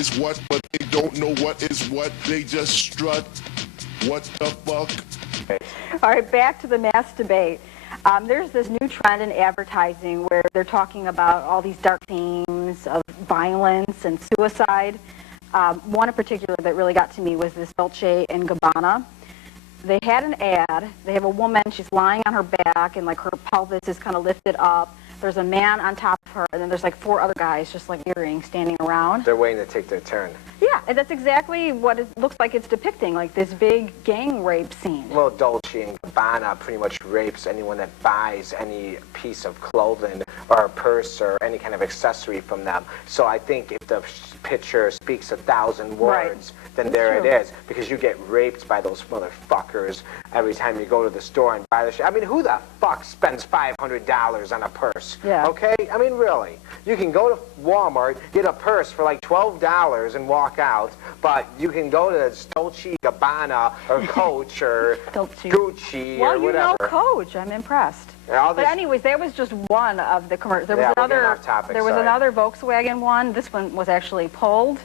is what, but they don't know what is what. They just strut. What the fuck? All right, back to the mass debate. There's this new trend in advertising where they're talking about all these dark themes of violence and suicide. One in particular that really got to me was this Dolce and Gabbana. They had an ad. They have a woman. She's lying on her back, and like her pelvis is kind of lifted up. There's a man on top of her, and then there's like 4 other guys just like earrings standing around. They're waiting to take their turn. Yeah, and that's exactly what it looks like it's depicting, like this big gang rape scene. Well, Dolce and Gabbana pretty much rapes anyone that buys any piece of clothing or a purse or any kind of accessory from them. So I think if the picture speaks 1,000 words, then there it is. Because you get raped by those motherfuckers every time you go to the store and buy the shit. I mean, who the fuck spends $500 on a purse? Yeah. Okay? I mean, really. You can go to Walmart, get a purse for like $12 and walk out, but you can go to Dolce Gabbana or Coach or Gucci or whatever. Well, you know Coach. I'm impressed. But anyways, that was just one of the commercials. There was another Volkswagen one. This one was actually pulled.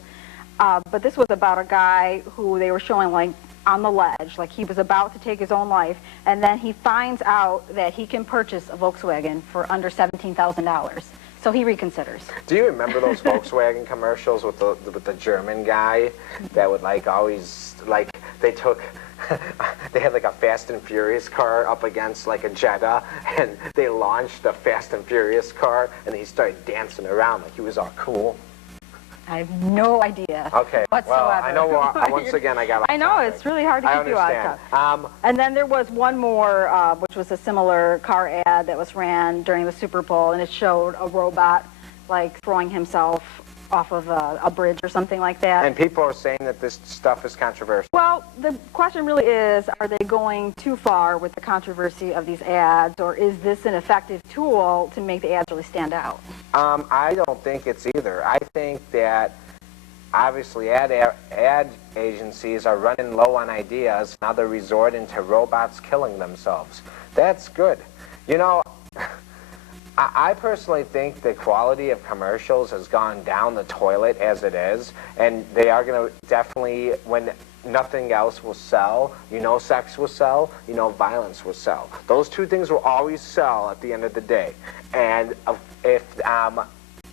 But this was about a guy who they were showing like on the ledge, like he was about to take his own life, and then he finds out that he can purchase a Volkswagen for under $17,000. So he reconsiders. Do you remember those Volkswagen commercials with the German guy that would like always like they had like a Fast and Furious car up against like a Jetta, and they launched the Fast and Furious car, and he started dancing around like he was all cool? I have no idea. Okay. Whatsoever. Well, I know. Once again, I got off I know topic. It's really hard to keep you on topic. And then there was one more, which was a similar car ad that was ran during the Super Bowl, and it showed a robot like throwing himself off of a bridge or something like that. And people are saying that this stuff is controversial. Well, the question really is, are they going too far with the controversy of these ads, or is this an effective tool to make the ads really stand out? I don't think it's either. I think that obviously ad agencies are running low on ideas. Now they're resorting to robots killing themselves. That's good. You know, I personally think the quality of commercials has gone down the toilet as it is, and they are going to definitely, when nothing else will sell, you know sex will sell, you know violence will sell. Those 2 things will always sell at the end of the day. And if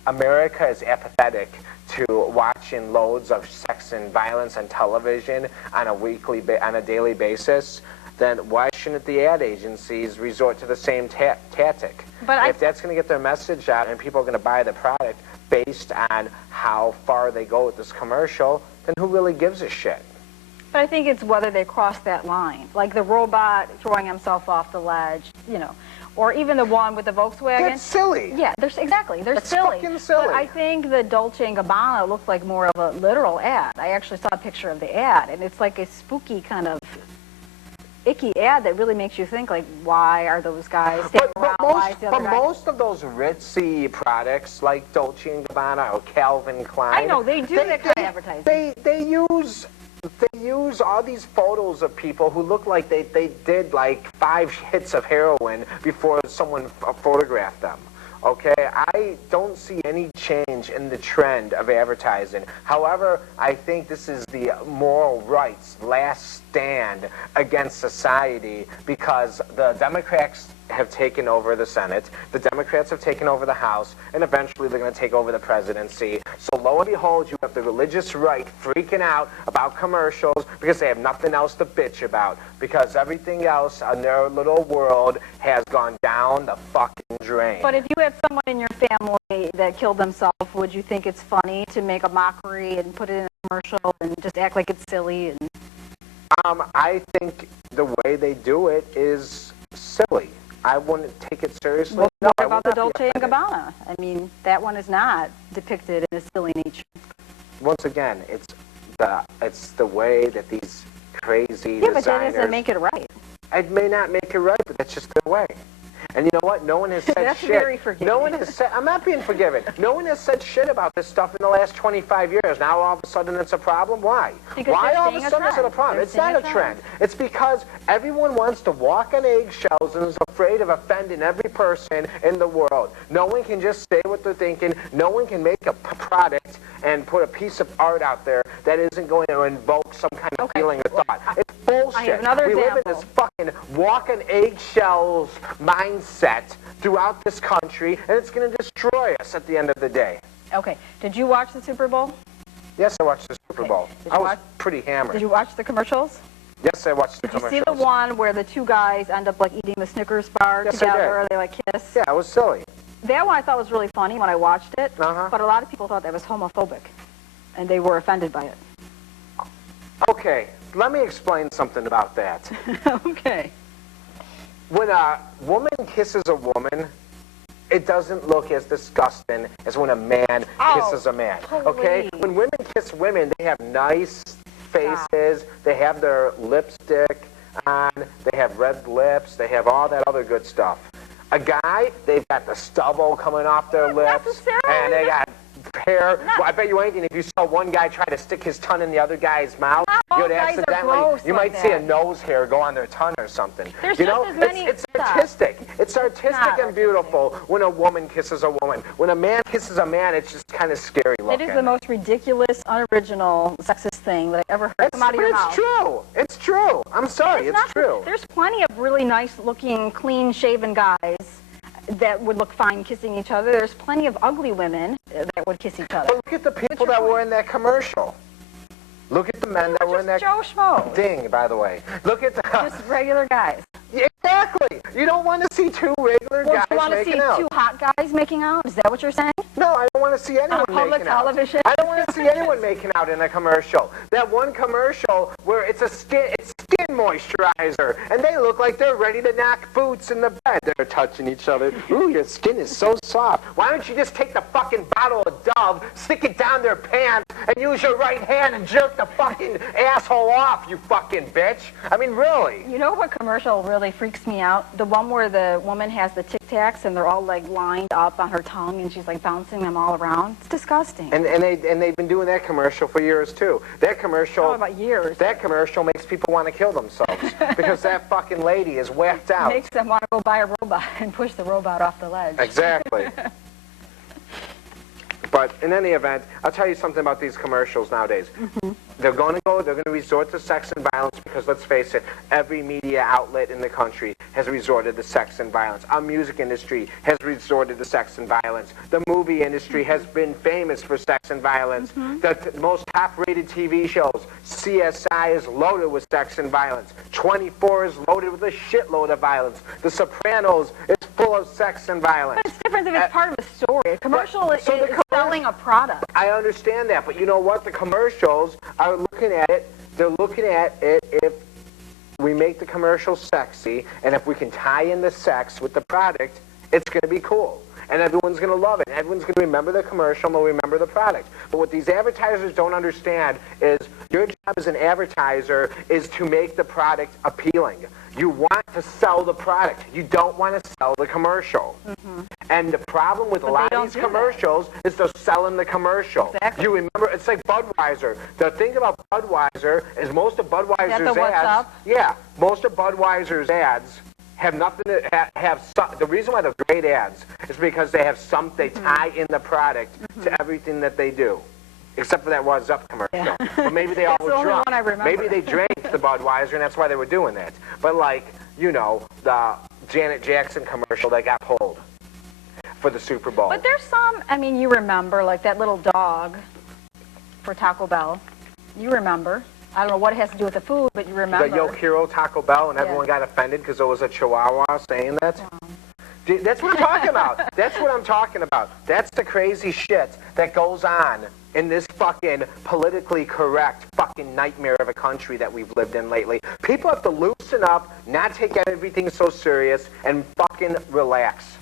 America is apathetic to watching loads of sex and violence on television on a daily basis, then why shouldn't the ad agencies resort to the same tactic? But if that's going to get their message out and people are going to buy the product based on how far they go with this commercial, then who really gives a shit? But I think it's whether they cross that line. Like the robot throwing himself off the ledge, you know, or even the one with the Volkswagen. That's silly. Yeah, they're silly. That's fucking silly. But I think the Dolce and Gabbana looked like more of a literal ad. I actually saw a picture of the ad, and it's like a spooky kind of icky ad that really makes you think, like, why are those guys standing around? But most of those ritzy products, like Dolce & Gabbana or Calvin Klein, I know, they do that kind of advertising. They use all these photos of people who look like they did like 5 hits of heroin before someone photographed them. Okay, I don't see any change in the trend of advertising. However, I think this is the moral rights last stand against society, because the Democrats have taken over the Senate, the Democrats have taken over the House, and eventually they're going to take over the presidency. So lo and behold, you have the religious right freaking out about commercials because they have nothing else to bitch about, because everything else in their little world has gone down the fucking drain. But if you had someone in your family that killed themselves, would you think it's funny to make a mockery and put it in a commercial and just act like it's silly? And I think the way they do it is silly. I wouldn't take it seriously. Well, what about the Dolce & Gabbana? I mean, that one is not depicted in a silly nature. Once again, it's the way that these crazy designers... Yeah, but that doesn't make it right. It may not make it right, but that's just their way. And you know what? No one has said That's shit. Very forgiving. No one has said. I'm not being forgiven. No one has said shit about this stuff in the last 25 years. Now all of a sudden it's a problem. Why? Because why all of a sudden is it a problem? It's not a trend. It's because everyone wants to walk on eggshells and is afraid of offending every person in the world. No one can just say what they're thinking. No one can make a product and put a piece of art out there that isn't going to invoke some kind of feeling or thought. It's bullshit. I have another we example. live in this fucking walk on eggshells mindset throughout this country, and it's going to destroy us at the end of the day. Okay. Did you watch the Super Bowl? Yes, I watched the Super Bowl. I was pretty hammered. Did you watch the commercials? Yes, I watched the Did you commercials. see the one where the two guys end up like eating the Snickers bar Yes, I together? did. They like kiss. Yeah, it was silly. That one I thought was really funny when I watched it. Uh-huh. But a lot of people thought that was homophobic, and they were offended by it. Okay, let me explain something about that. Okay. When a woman kisses a woman, it doesn't look as disgusting as when a man kisses a man. Okay? please. When women kiss women, they have nice faces, they have their lipstick on, they have red lips, they have all that other good stuff. A guy, they've got the stubble coming off their lips, necessarily. and they got hair. Well, I bet you anything, if you saw one guy try to stick his tongue in the other guy's mouth, all you'd guys are accidentally, gross you like might see a that. nose hair go on their tongue or something. There's you just know, as many- it's Stop. artistic. It's artistic not and beautiful when a woman kisses a woman. When a man kisses a man, it's just kind of scary It looking. is the most ridiculous, unoriginal, sexist thing that I ever heard come out of your It's mouth. true. It's true. I'm sorry. It's not true. There's plenty of really nice-looking, clean-shaven guys that would look fine kissing each other. There's plenty of ugly women that would kiss each other. But look at the people that were in that commercial. Look at the men that were in that. Joe Schmo. Ding, by the way. Look at the. Just regular guys. Exactly. You don't want to see two regular Well, guys do you want to see making out. two hot guys making out? Is that what you're saying? No, I don't want to see anyone public making out. television? I don't want to see anyone making out in a commercial. That one commercial where it's skin moisturizer, and they look like they're ready to knock boots in the bed. They're touching each other. Ooh, your skin is so soft. Why don't you just take the fucking bottle of Dove, stick it down their pants, and use your right hand and jerk the fucking asshole off, you fucking bitch? I mean, really. You know what commercial really freaks me out? The one where the woman has the Tic Tacs and they're all like lined up on her tongue and she's like bouncing them all around. It's disgusting. And they've been doing that commercial for years too. That commercial. Oh, about years. That commercial makes people want to kill themselves because that fucking lady is whacked out. Makes them want to go buy a robot and push the robot off the ledge. Exactly. But in any event, I'll tell you something about these commercials nowadays. They're going to resort to sex and violence because, let's face it, every media outlet in the country has resorted to sex and violence. Our music industry has resorted to sex and violence. The movie industry has been famous for sex and violence. The most top-rated TV shows, CSI, is loaded with sex and violence. 24 is loaded with a shitload of violence. The Sopranos is full of sex and violence. But it's different if it's part of a story. A commercial is the selling a product. I understand that, but you know what? The commercials are looking at it. They're looking at it if we make the commercial sexy, and if we can tie in the sex with the product, it's going to be cool. And everyone's going to love it. Everyone's going to remember the commercial and they'll remember the product. But what these advertisers don't understand is your job as an advertiser is to make the product appealing. You want to sell the product. You don't want to sell the commercial. And the problem with a lot of these commercials is they're selling the commercial. Exactly. You remember, it's like Budweiser. The thing about Budweiser is most of Budweiser's ads. Yeah, most of Budweiser's ads have nothing to have. The reason why they're great ads is because they have they tie in the product to everything that they do. Except for that What's Up commercial. Yeah. But maybe they all It's were the only drunk. one I remember. Maybe they drank the Budweiser and that's why they were doing that. But like, you know, the Janet Jackson commercial that got pulled for the Super Bowl. But there's some, I mean, you remember, like that little dog for Taco Bell. You remember. I don't know what it has to do with the food, but you remember. The Yo Quiero Taco Bell, and everyone got offended because there was a Chihuahua saying that. That's what I'm talking about. That's what I'm talking about. That's the crazy shit that goes on in this fucking politically correct fucking nightmare of a country that we've lived in lately. People have to loosen up, not take everything so serious, and fucking relax.